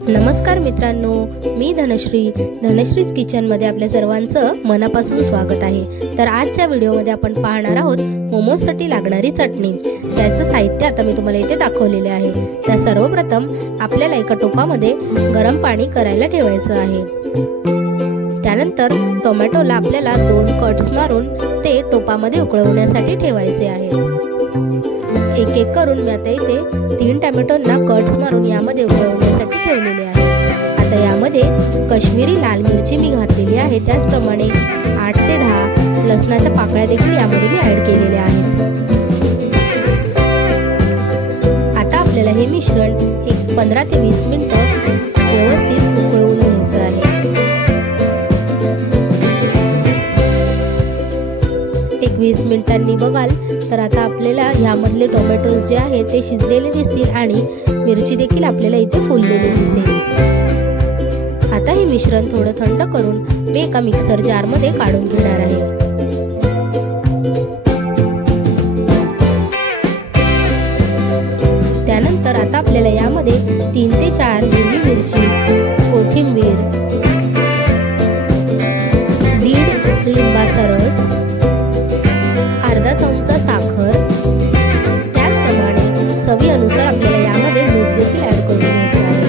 नमस्कार मित्रांनो, मी धनश्रीज किचनमध्ये आपल्या सर्वांचं मनापासून स्वागत आहे। तर आजच्या व्हिडिओमध्ये आपण पाहणार आहोत मोमोजसाठी लागणारी चटणी। त्याचं साहित्य आता मी तुम्हाला इथे दाखवलेले आहे। तर सर्वप्रथम आपल्याला एका टोपामध्ये गरम पाणी करायला ठेवायचं आहे। त्यानंतर टोमॅटोला आपल्याला 2 कट्स मारून ते टोपामध्ये उकळवण्यासाठी ठेवायचे आहेत। एक एक करून मी आता इथे 3 टोमॅटोंना कट्स मारून यामध्ये उकळवण्यासाठी ठेवलेले आहे। आता यामध्ये काश्मीरी लाल मिरची मी घातलेली आहे, त्याचप्रमाणे 8 ते 10 लसणाच्या पाकळ्या देखील यामध्ये मी ॲड केलेल्या आहेत। आता आपल्याला हे मिश्रण एक 15 ते 20 मिनिटं व्यवस्थित उकळवून घ्यायचं आहे। 20 मिनिटांनी बघाल तर आता आपल्याला ह्यामधले टोमॅटोज जे आहेत ते शिजलेले दिसतील आणि मिरची देखील आपल्याला इथे फुललेली दिसेल। आता हे मिश्रण थोडं थंड करून मी एका मिक्सर जारमध्ये काढून घेणार आहे। त्यानंतर आता आपल्याला यामध्ये 3 ते 4 हिरवी मिरची, कोथिंबीर, 1.5 लिंबाचा रस, अर्धा चमचा साखर, त्याचप्रमाणे चवीनुसार आपल्याला यामध्ये मीठ देखील ॲड करून घ्यायचं आहे।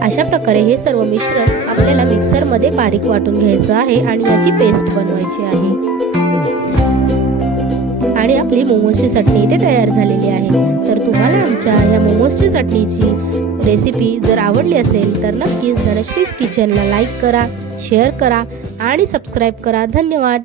अशा प्रकारे हे सर्व मिश्रण आपल्याला मिक्सरमध्ये बारीक वाटून घ्यायचं आहे आणि याची पेस्ट बनवायची आहे। आणि आपली मोमोजची चटणी इथे तयार झालेली आहे। तर तुम्हाला आमच्या या मोमोजची चटणीची रेसिपी जर आवडली असेल तर नक्कीच धनश्रीज किचनला लाईक करा, शेअर करा आणि सबस्क्राईब करा। धन्यवाद।